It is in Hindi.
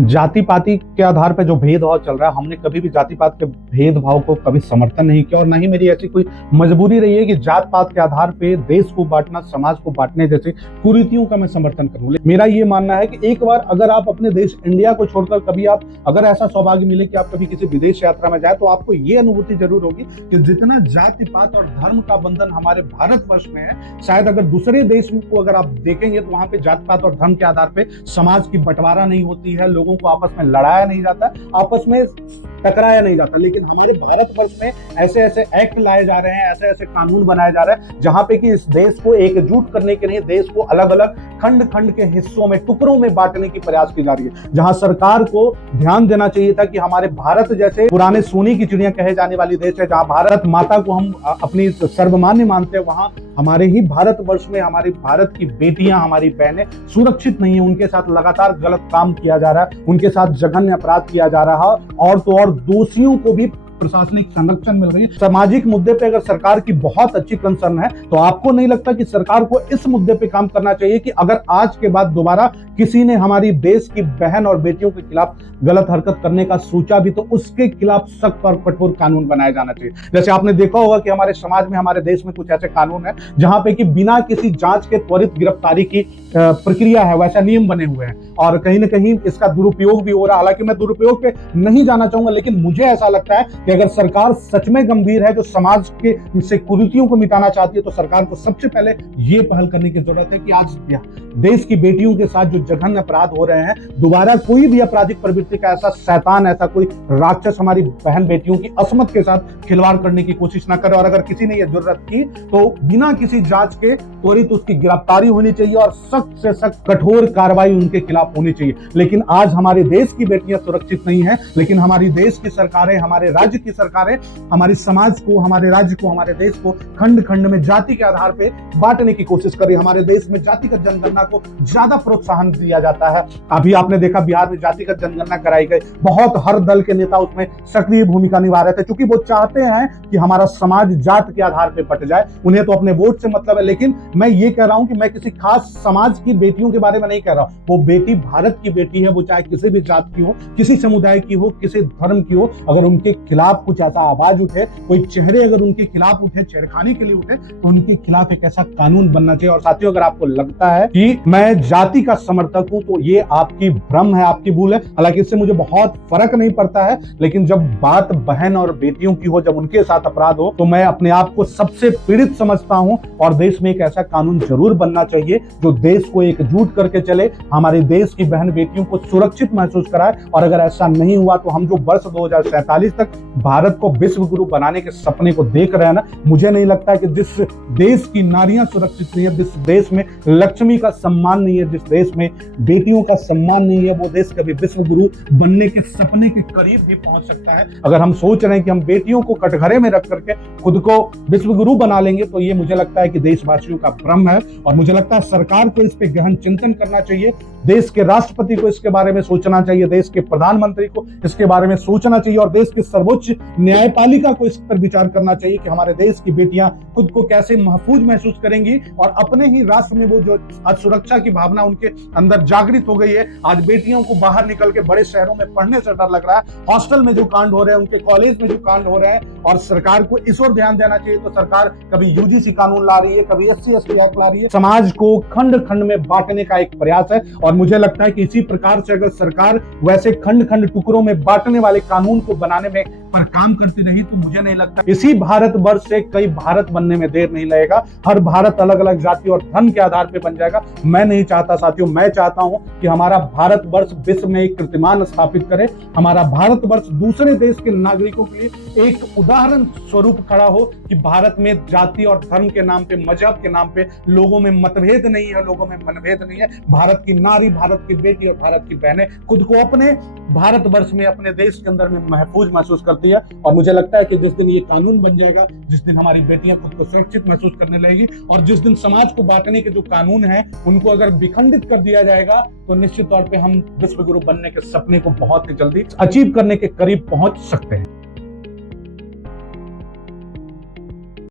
जाति पाति के आधार पर जो भेदभाव चल रहा है, हमने कभी भी जाति पात के भेदभाव को कभी समर्थन नहीं किया और ना ही मेरी ऐसी कोई मजबूरी रही है कि जात पात के आधार पे देश को बांटना, समाज को बांटने जैसे कुरीतियों का मैं समर्थन करूं। मेरा ये मानना है कि एक बार अगर आप अपने देश इंडिया को छोड़कर कभी आप अगर ऐसा सौभाग्य मिले कि आप कभी किसी विदेश यात्रा में जाए तो आपको ये अनुभूति जरूर होगी कि जितना जाति पात और धर्म का बंधन हमारे भारतवर्ष में है, शायद अगर दूसरे देश को अगर आप देखेंगे तो वहां पे जात पात और धर्म के आधार पे समाज की बंटवारा नहीं होती है, लोगों को आपस में लड़ाया नहीं जाता, आपस में टकराया नहीं जाता। लेकिन हमारे भारतवर्ष में ऐसे ऐसे एक्ट लाए जा रहे हैं, ऐसे ऐसे कानून बनाए जा रहे हैं जहां पे कि इस देश को एकजुट करने के लिए देश को अलग अलग खंड खंड के हिस्सों में, टुकड़ों में बांटने की प्रयास की जा रही है। जहां सरकार को ध्यान देना चाहिए था कि हमारे भारत जैसे पुराने सोने की चिड़िया कहे जाने वाली देश है, जहां भारत माता को हम अपनी सर्वमान्य मानते हैं, वहां हमारे ही भारतवर्ष में हमारी भारत की बेटियां, हमारी बहनें सुरक्षित नहीं है। उनके साथ लगातार गलत काम किया जा रहा है, उनके साथ जघन्य अपराध किया जा रहा है और तो और दोषियों को भी प्रशासनिक संरक्षण मिल रही है। सामाजिक मुद्दे पे अगर सरकार की बहुत अच्छी कंसर्न है तो आपको नहीं लगता कि सरकार को इस मुद्दे पे काम करना चाहिए कि अगर आज के बाद दोबारा किसी ने हमारी देश की बहन और बेटियों के खिलाफ गलत हरकत करने का सोचा भी तो उसके खिलाफ सख्त और कठोर कानून बनाया जाना चाहिए। जैसे आपने देखा होगा कि हमारे समाज में, हमारे देश में कुछ ऐसे कानून है जहां पे कि बिना किसी जांच के त्वरित गिरफ्तारी की प्रक्रिया है, वैसा नियम बने हुए हैं और कहीं ना कहीं इसका दुरुपयोग भी हो रहा है। हालांकि मैं दुरुपयोग पे नहीं जाना चाहूंगा, लेकिन मुझे ऐसा लगता है कि अगर सरकार सच में गंभीर है, जो समाज के से कुरीतियों को मिटाना चाहती है, तो सरकार को सबसे पहले ये पहल करने की जरूरत है कि आज देश की बेटियों के साथ जो जघन्य अपराध हो रहे हैं, दोबारा कोई भी आपराधिक प्रवृत्ति का ऐसा शैतान, ऐसा कोई राक्षस हमारी बहन बेटियों की असमत के साथ खिलवाड़ करने की कोशिश ना करे। और अगर किसी ने यह जरूरत की तो बिना किसी जांच के त्वरित उसकी गिरफ्तारी होनी चाहिए और सख्त से सख्त कठोर कार्रवाई उनके खिलाफ होनी चाहिए। लेकिन आज हमारे देश की बेटियां सुरक्षित नहीं है, लेकिन हमारी देश की सरकारें, हमारे राज्य की सरकारें हमारे समाज को, हमारे राज्य को, हमारे देश को खंड खंड में जाति के आधार पे बांटने की कोशिश कर रही है। हमारे देश में जातिगत जनगणना को ज्यादा प्रोत्साहन दिया जाता है। अभी आपने देखा बिहार में जातिगत जनगणना कराई गई, बहुत हर दल के नेता उसमें सक्रिय भूमिका निभा रहे थे, क्योंकि वो चाहते हैं कि हमारा समाज जात के आधार पे बट जाए। उन्हें तो अपने वोट से मतलब है, लेकिन मैं ये कह रहा हूं कि मैं किसी खास समाज की बेटियों के बारे में नहीं कह रहा हूं। वो बेटी भारत की बेटी है, वो चाहे किसी भी जात की हो, किसी समुदाय की हो, किसी धर्म की हो। अगर उनके खिलाफ कुछ ऐसा आवाज उठे, कोई चेहरे अगर उनके खिलाफ उठे, छेड़खानी के लिए उठे, तो उनके खिलाफ एक ऐसा कानून बनना चाहिए। और साथियों, अगर आपको लगता है कि मैं जाति का समर्थक हूं तो ये आपकी भ्रम है, आपकी भूल है। हालांकि इससे मुझे बहुत फर्क नहीं पड़ता है, लेकिन जब बात बहन और बेटियों की हो, जब उनके साथ अपराध हो, तो मैं अपने आप को सबसे पीड़ित समझता हूं। और देश में एक ऐसा कानून जरूर बनना चाहिए जो देश को एकजुट करके चले, हमारे देश की बहन बेटियों को सुरक्षित महसूस कराए। और अगर ऐसा नहीं हुआ तो हम जो वर्ष 2047 तक भारत को विश्व गुरु बनाने के सपने को देख रहे हैं ना, मुझे नहीं लगता कि जिस देश की नारियां सुरक्षित नहीं है, जिस देश में लक्ष्मी का सम्मान नहीं है, जिस देश में बेटियों का सम्मान नहीं है, वो देश कभी विश्व गुरु बनने के सपने के करीब भी पहुंच सकता है। अगर हम सोच रहे हैं कि हम बेटियों को कटघरे में रख करके खुद को विश्व गुरु बना लेंगे, तो ये मुझे लगता है कि देशवासियों का भ्रम है। और मुझे लगता है सरकार को इस पे गहन चिंतन करना चाहिए, देश के राष्ट्रपति को इसके बारे में सोचना चाहिए, देश के प्रधानमंत्री को इसके बारे में सोचना चाहिए और देश की सर्वोच्च न्यायपालिका को इस पर विचार करना चाहिए कि हमारे देश की बेटियां खुद को कैसे महफूज महसूस करेंगी। और अपने ही राष्ट्र में वो जो आज सुरक्षा की भावना उनके अंदर जागृत हो गई है, आज बेटियों को बाहर निकल के बड़े शहरों में पढ़ने से डर लग रहा है, हॉस्टल में जो कांड हो रहे हैं, उनके कॉलेज में जो कांड हो रहे हैं, और सरकार को इस ओर ध्यान देना चाहिए। तो सरकार कभी यूजीसी कानून ला रही है, कभी SC/ST एक्ट ला रही है, समाज को खंड खंड में बांटने का एक प्रयास है। और मुझे लगता है कि इसी प्रकार से अगर सरकार वैसे खंड खंड टुकड़ों में बांटने वाले कानून को बनाने में पर काम करती रही, तो मुझे नहीं लगता इसी भारतवर्ष से कई भारत बनने में देर नहीं लगेगा। हर भारत अलग अलग जाति और धर्म के आधार पर बन जाएगा। मैं नहीं चाहता साथियों, मैं चाहता हूं कि हमारा भारतवर्ष विश्व में एक कीर्तिमान स्थापित करे, हमारा भारतवर्ष दूसरे देश के नागरिकों के लिए एक उदाहरण स्वरूप खड़ा हो कि भारत में जाति और धर्म के नाम पे, मजहब के नाम पे लोगों में मतभेद नहीं है, लोगों में मनभेद नहीं है। भारत की नारी, भारत की बेटी और भारत की बहनें खुद को अपने भारतवर्ष में, अपने देश के अंदर में महफूज महसूस करती है। और मुझे लगता है कि जिस दिन ये कानून बन जाएगा, जिस दिन हमारी बेटियां खुद को सुरक्षित महसूस करने लगेगी, और जिस दिन समाज को बांटने के जो कानून हैं उनको अगर विखंडित कर दिया जाएगा, तो निश्चित तौर पे हम विश्व गुरु बनने के सपने को बहुत ही जल्दी अचीव करने के करीब पहुंच सकते हैं।